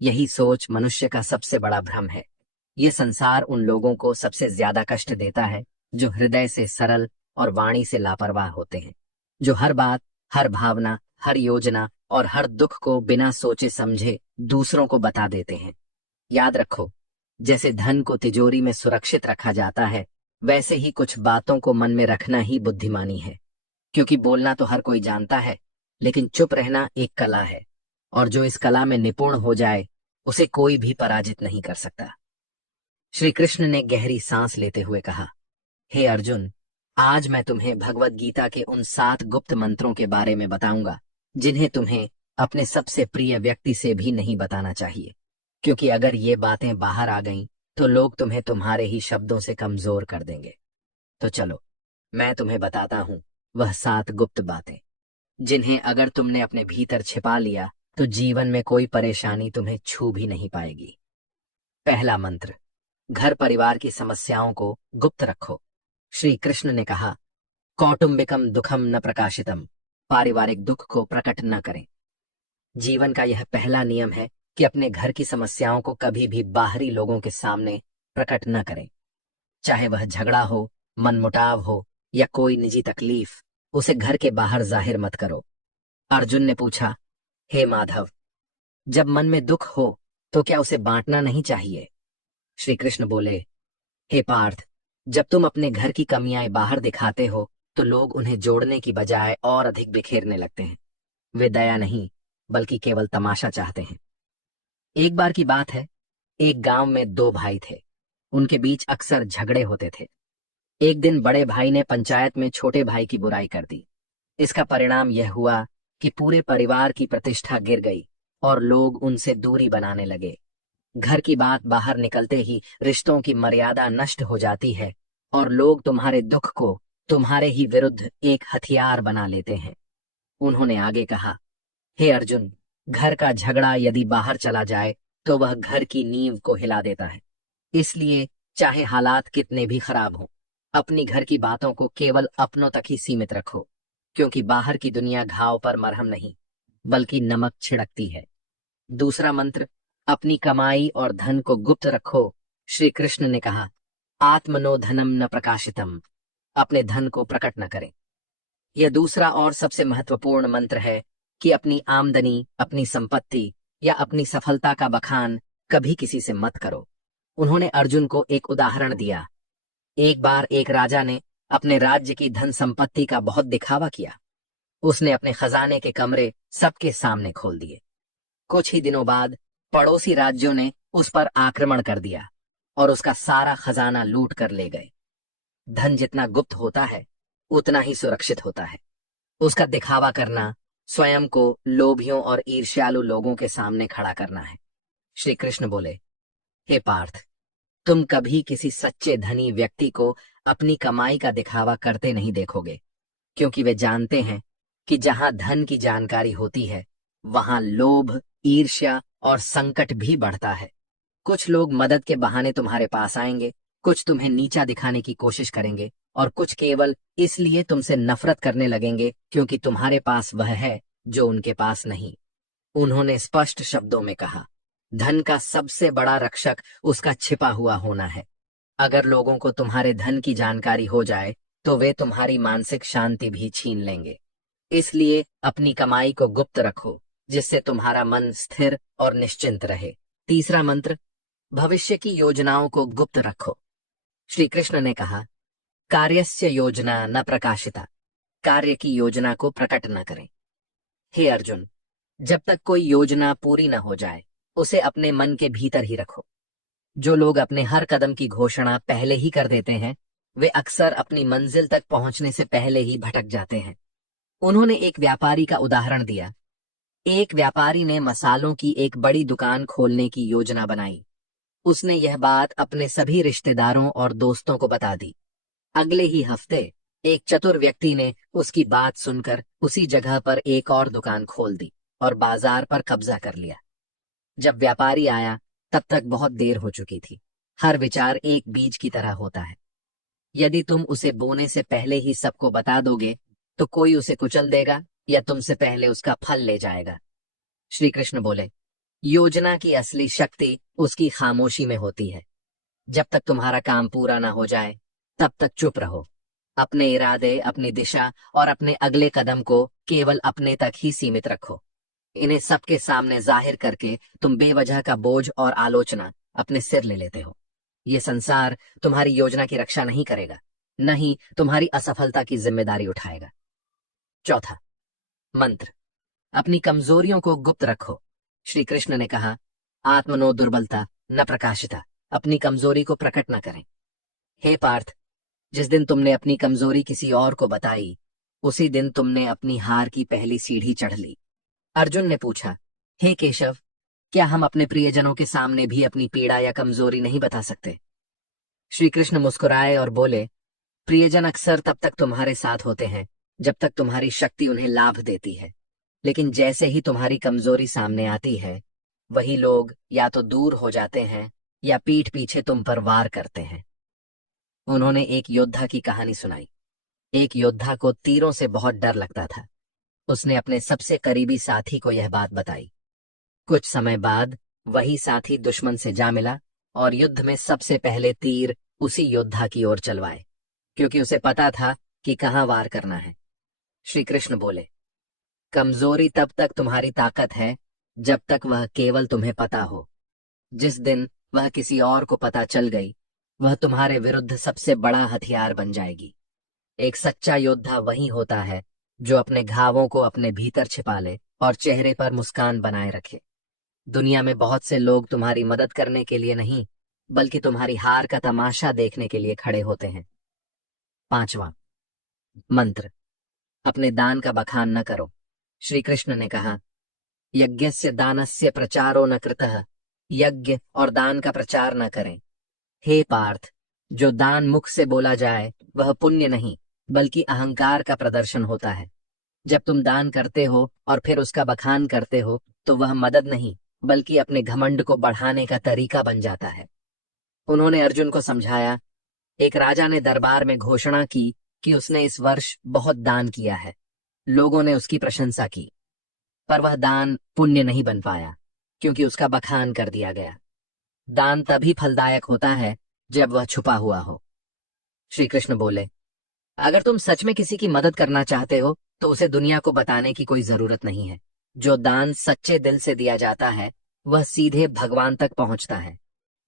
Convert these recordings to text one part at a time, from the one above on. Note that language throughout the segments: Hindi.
यही सोच मनुष्य का सबसे बड़ा भ्रम है। ये संसार उन लोगों को सबसे ज्यादा कष्ट देता है जो हृदय से सरल और वाणी से लापरवाह होते हैं, जो हर बात, हर भावना, हर योजना और हर दुख को बिना सोचे समझे दूसरों को बता देते हैं। याद रखो, जैसे धन को तिजोरी में सुरक्षित रखा जाता है, वैसे ही कुछ बातों को मन में रखना ही बुद्धिमानी है। क्योंकि बोलना तो हर कोई जानता है, लेकिन चुप रहना एक कला है, और जो इस कला में निपुण हो जाए उसे कोई भी पराजित नहीं कर सकता। श्री कृष्ण ने गहरी सांस लेते हुए कहा, हे अर्जुन, आज मैं तुम्हें भगवत गीता के उन 7 गुप्त मंत्रों के बारे में बताऊंगा जिन्हें तुम्हें अपने सबसे प्रिय व्यक्ति से भी नहीं बताना चाहिए, क्योंकि अगर ये बातें बाहर आ गईं तो लोग तुम्हें तुम्हारे ही शब्दों से कमजोर कर देंगे। तो चलो, मैं तुम्हें बताता हूं वह 7 गुप्त बातें, जिन्हें अगर तुमने अपने भीतर छिपा लिया तो जीवन में कोई परेशानी तुम्हें छू भी नहीं पाएगी। पहला मंत्र, घर परिवार की समस्याओं को गुप्त रखो। श्री कृष्ण ने कहा, कौटुंबिकम दुखम न प्रकाशितम, पारिवारिक दुख को प्रकट न करें। जीवन का यह पहला नियम है कि अपने घर की समस्याओं को कभी भी बाहरी लोगों के सामने प्रकट न करें। चाहे वह झगड़ा हो, मनमुटाव हो या कोई निजी तकलीफ, उसे घर के बाहर जाहिर मत करो। अर्जुन ने पूछा, हे माधव, जब मन में दुख हो तो क्या उसे बांटना नहीं चाहिए? श्री कृष्ण बोले, हे पार्थ, जब तुम अपने घर की कमियां बाहर दिखाते हो तो लोग उन्हें जोड़ने की बजाय और अधिक बिखेरने लगते हैं। वे दया नहीं, बल्कि केवल तमाशा चाहते हैं। एक बार की बात है, एक गांव में 2 भाई थे। उनके बीच अक्सर झगड़े होते थे। एक दिन बड़े भाई ने पंचायत में छोटे भाई की बुराई कर दी। इसका परिणाम यह हुआ कि पूरे परिवार की प्रतिष्ठा गिर गई और लोग उनसे दूरी बनाने लगे। घर की बात बाहर निकलते ही रिश्तों की मर्यादा नष्ट हो जाती है और लोग तुम्हारे दुख को तुम्हारे ही विरुद्ध एक हथियार बना लेते हैं। उन्होंने आगे कहा, हे अर्जुन, घर का झगड़ा यदि बाहर चला जाए तो वह घर की नींव को हिला देता है। इसलिए चाहे हालात कितने भी खराब हों, अपनी घर की बातों को केवल अपनों तक ही सीमित रखो, क्योंकि बाहर की दुनिया घाव पर मरहम नहीं, बल्कि नमक छिड़कती है। दूसरा मंत्र, अपनी कमाई और धन को गुप्त रखो। श्री कृष्ण ने कहा, आत्मनो धनम न प्रकाशितम, अपने धन को प्रकट न करें। यह दूसरा और सबसे महत्वपूर्ण मंत्र है कि अपनी आमदनी, अपनी संपत्ति या अपनी सफलता का बखान कभी किसी से मत करो। उन्होंने अर्जुन को एक उदाहरण दिया। एक बार एक राजा ने अपने राज्य की धन संपत्ति का बहुत दिखावा किया। उसने अपने खजाने के कमरे सबके सामने खोल दिए। कुछ ही दिनों बाद पड़ोसी राज्यों ने उस पर आक्रमण कर दिया और उसका सारा खजाना लूट कर ले गए। धन जितना गुप्त होता है उतना ही सुरक्षित होता है। उसका दिखावा करना स्वयं को लोभियों और ईर्ष्यालु लोगों के सामने खड़ा करना है। श्री कृष्ण बोले, हे पार्थ, तुम कभी किसी सच्चे धनी व्यक्ति को अपनी कमाई का दिखावा करते नहीं देखोगे, क्योंकि वे जानते हैं कि जहां धन की जानकारी होती है वहां लोभ, ईर्ष्या और संकट भी बढ़ता है। कुछ लोग मदद के बहाने तुम्हारे पास आएंगे, कुछ तुम्हें नीचा दिखाने की कोशिश करेंगे और कुछ केवल इसलिए तुमसे नफरत करने लगेंगे क्योंकि तुम्हारे पास वह है जो उनके पास नहीं। उन्होंने स्पष्ट शब्दों में कहा, धन का सबसे बड़ा रक्षक उसका छिपा हुआ होना है। अगर लोगों को तुम्हारे धन की जानकारी हो जाए तो वे तुम्हारी मानसिक शांति भी छीन लेंगे। इसलिए अपनी कमाई को गुप्त रखो, जिससे तुम्हारा मन स्थिर और निश्चिंत रहे। तीसरा मंत्र, भविष्य की योजनाओं को गुप्त रखो। श्री कृष्ण ने कहा, कार्यस्य योजना न प्रकाशिता, कार्य की योजना को प्रकट न करें। हे अर्जुन, जब तक कोई योजना पूरी न हो जाए उसे अपने मन के भीतर ही रखो। जो लोग अपने हर कदम की घोषणा पहले ही कर देते हैं वे अक्सर अपनी मंजिल तक पहुंचने से पहले ही भटक जाते हैं। उन्होंने एक व्यापारी का उदाहरण दिया। एक व्यापारी ने मसालों की एक बड़ी दुकान खोलने की योजना बनाई। उसने यह बात अपने सभी रिश्तेदारों और दोस्तों को बता दी। अगले ही हफ्ते एक चतुर व्यक्ति ने उसकी बात सुनकर उसी जगह पर एक और दुकान खोल दी और बाजार पर कब्जा कर लिया। जब व्यापारी आया तब तक बहुत देर हो चुकी थी। हर विचार एक बीज की तरह होता है। यदि तुम उसे बोने से पहले ही सबको बता दोगे तो कोई उसे कुचल देगा या तुमसे पहले उसका फल ले जाएगा। श्री कृष्ण बोले, योजना की असली शक्ति उसकी खामोशी में होती है। जब तक तुम्हारा काम पूरा ना हो जाए तब तक चुप रहो। अपने इरादे, अपनी दिशा और अपने अगले कदम को केवल अपने तक ही सीमित रखो। इन्हें सबके सामने जाहिर करके तुम बेवजह का बोझ और आलोचना अपने सिर ले लेते हो। ये संसार तुम्हारी योजना की रक्षा नहीं करेगा, न ही तुम्हारी असफलता की जिम्मेदारी उठाएगा। चौथा मंत्र, अपनी कमजोरियों को गुप्त रखो। श्री कृष्ण ने कहा, आत्मनो दुर्बलता न प्रकाशिता। अपनी कमजोरी को प्रकट न करें। हे पार्थ, जिस दिन तुमने अपनी कमजोरी किसी और को बताई, उसी दिन तुमने अपनी हार की पहली सीढ़ी चढ़ ली। अर्जुन ने पूछा, हे केशव, क्या हम अपने प्रियजनों के सामने भी अपनी पीड़ा या कमजोरी नहीं बता सकते? श्री कृष्ण मुस्कुराए और बोले, प्रियजन अक्सर तब तक तुम्हारे साथ होते हैं जब तक तुम्हारी शक्ति उन्हें लाभ देती है, लेकिन जैसे ही तुम्हारी कमजोरी सामने आती है, वही लोग या तो दूर हो जाते हैं या पीठ पीछे तुम पर वार करते हैं। उन्होंने एक योद्धा की कहानी सुनाई। एक योद्धा को तीरों से बहुत डर लगता था। उसने अपने सबसे करीबी साथी को यह बात बताई। कुछ समय बाद वही साथी दुश्मन से जा मिला और युद्ध में सबसे पहले तीर उसी योद्धा की ओर चलवाए, क्योंकि उसे पता था कि कहाँ वार करना है। श्री कृष्ण बोले, कमजोरी तब तक तुम्हारी ताकत है जब तक वह केवल तुम्हें पता हो। जिस दिन वह किसी और को पता चल गई, वह तुम्हारे विरुद्ध सबसे बड़ा हथियार बन जाएगी। एक सच्चा योद्धा वही होता है जो अपने घावों को अपने भीतर छिपा ले और चेहरे पर मुस्कान बनाए रखे। दुनिया में बहुत से लोग तुम्हारी मदद करने के लिए नहीं, बल्कि तुम्हारी हार का तमाशा देखने के लिए खड़े होते हैं। पांचवा मंत्र, अपने दान का बखान न करो। श्री कृष्ण ने कहा, यज्ञस्य दानस्य प्रचारो न कृतः। यज्ञ और दान का प्रचार न करें। हे पार्थ, जो दान मुख से बोला जाए वह पुण्य नहीं, बल्कि अहंकार का प्रदर्शन होता है। जब तुम दान करते हो और फिर उसका बखान करते हो, तो वह मदद नहीं, बल्कि अपने घमंड को बढ़ाने का तरीका बन जाता है। उन्होंने अर्जुन को समझाया, एक राजा ने दरबार में घोषणा की कि उसने इस वर्ष बहुत दान किया है। लोगों ने उसकी प्रशंसा की, पर वह दान पुण्य नहीं बन पाया, क्योंकि उसका बखान कर दिया गया। दान तभी फलदायक होता है जब वह छुपा हुआ हो। श्री कृष्ण बोले, अगर तुम सच में किसी की मदद करना चाहते हो तो उसे दुनिया को बताने की कोई जरूरत नहीं है। जो दान सच्चे दिल से दिया जाता है वह सीधे भगवान तक पहुंचता है,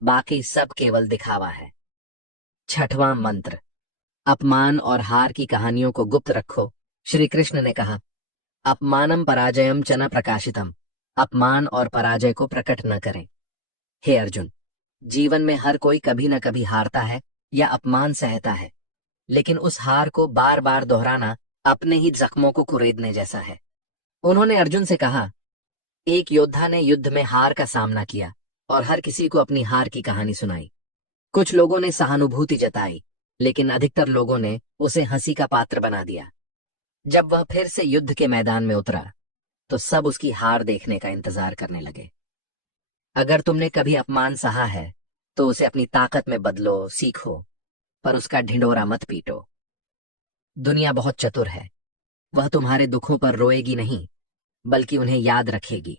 बाकी सब केवल दिखावा है। छठवां मंत्र, अपमान और हार की कहानियों को गुप्त रखो। श्री कृष्ण ने कहा, अपमानम पराजयम च न प्रकाशितम। अपमान और पराजय को प्रकट न करें। हे अर्जुन, जीवन में हर कोई कभी न कभी हारता है या अपमान सहता है, लेकिन उस हार को बार बार दोहराना अपने ही जख्मों को कुरेदने जैसा है। उन्होंने अर्जुन से कहा, एक योद्धा ने युद्ध में हार का सामना किया और हर किसी को अपनी हार की कहानी सुनाई। कुछ लोगों ने सहानुभूति जताई, लेकिन अधिकतर लोगों ने उसे हंसी का पात्र बना दिया। जब वह फिर से युद्ध के मैदान में उतरा, तो सब उसकी हार देखने का इंतजार करने लगे। अगर तुमने कभी अपमान सहा है, तो उसे अपनी ताकत में बदलो, सीखो, पर उसका ढिंढोरा मत पीटो। दुनिया बहुत चतुर है। वह तुम्हारे दुखों पर रोएगी नहीं, बल्कि उन्हें याद रखेगी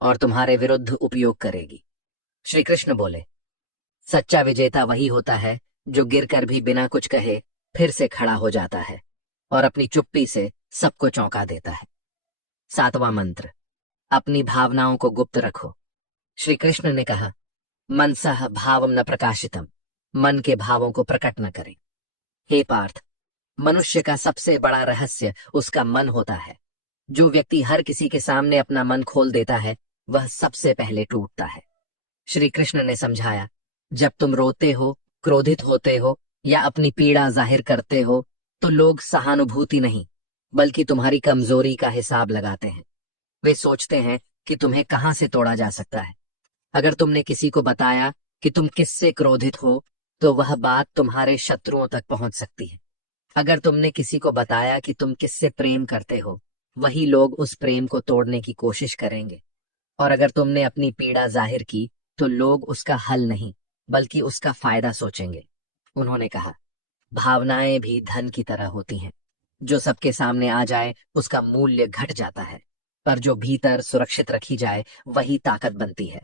और तुम्हारे विरुद्ध उपयोग करेगी। श्री कृष्ण बोले, सच्चा विजेता वही होता है जो गिरकर भी बिना कुछ कहे फिर से खड़ा हो जाता है और अपनी चुप्पी से सबको चौंका देता है। सातवां मंत्र, अपनी भावनाओं को गुप्त रखो। श्री कृष्ण ने कहा, मनसः भावम न प्रकाशितम। मन के भावों को प्रकट न करें। हे पार्थ, मनुष्य का सबसे बड़ा रहस्य उसका मन होता है। जो व्यक्ति हर किसी के सामने अपना मन खोल देता है, वह सबसे पहले टूटता है। श्री कृष्ण ने समझाया, जब तुम रोते हो, क्रोधित होते हो या अपनी पीड़ा जाहिर करते हो, तो लोग सहानुभूति नहीं, बल्कि तुम्हारी कमजोरी का हिसाब लगाते हैं। वे सोचते हैं कि तुम्हें कहां से तोड़ा जा सकता है। अगर तुमने किसी को बताया कि तुम किससे क्रोधित हो, तो वह बात तुम्हारे शत्रुओं तक पहुंच सकती है। अगर तुमने किसी को बताया कि तुम किससे प्रेम करते हो, वही लोग उस प्रेम को तोड़ने की कोशिश करेंगे। और अगर तुमने अपनी पीड़ा जाहिर की, तो लोग उसका हल नहीं, बल्कि उसका फायदा सोचेंगे। उन्होंने कहा, भावनाएं भी धन की तरह होती हैं। जो सबके सामने आ जाए उसका मूल्य घट जाता है, पर जो भीतर सुरक्षित रखी जाए वही ताकत बनती है।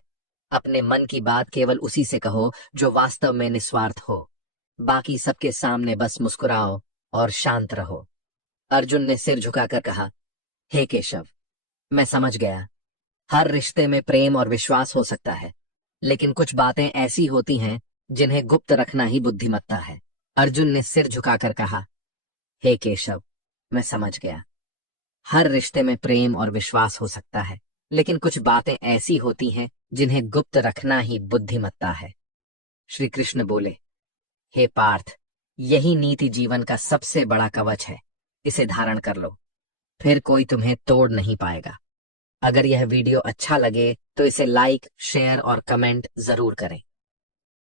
अपने मन की बात केवल उसी से कहो जो वास्तव में निस्वार्थ हो। बाकी सबके सामने बस मुस्कुराओ और शांत रहो। अर्जुन ने सिर झुकाकर कहा, हे केशव, मैं समझ गया। हर रिश्ते में प्रेम और विश्वास हो सकता है, लेकिन कुछ बातें ऐसी होती हैं जिन्हें गुप्त रखना ही बुद्धिमत्ता है। अर्जुन ने सिर झुकाकर कहा, हे केशव, मैं समझ गया। हर रिश्ते में प्रेम और विश्वास हो सकता है, लेकिन कुछ बातें ऐसी होती हैं जिन्हें गुप्त रखना ही बुद्धिमत्ता है। श्री कृष्ण बोले, हे पार्थ, यही नीति जीवन का सबसे बड़ा कवच है। इसे धारण कर लो, फिर कोई तुम्हें तोड़ नहीं पाएगा। अगर यह वीडियो अच्छा लगे तो इसे लाइक, शेयर और कमेंट जरूर करें।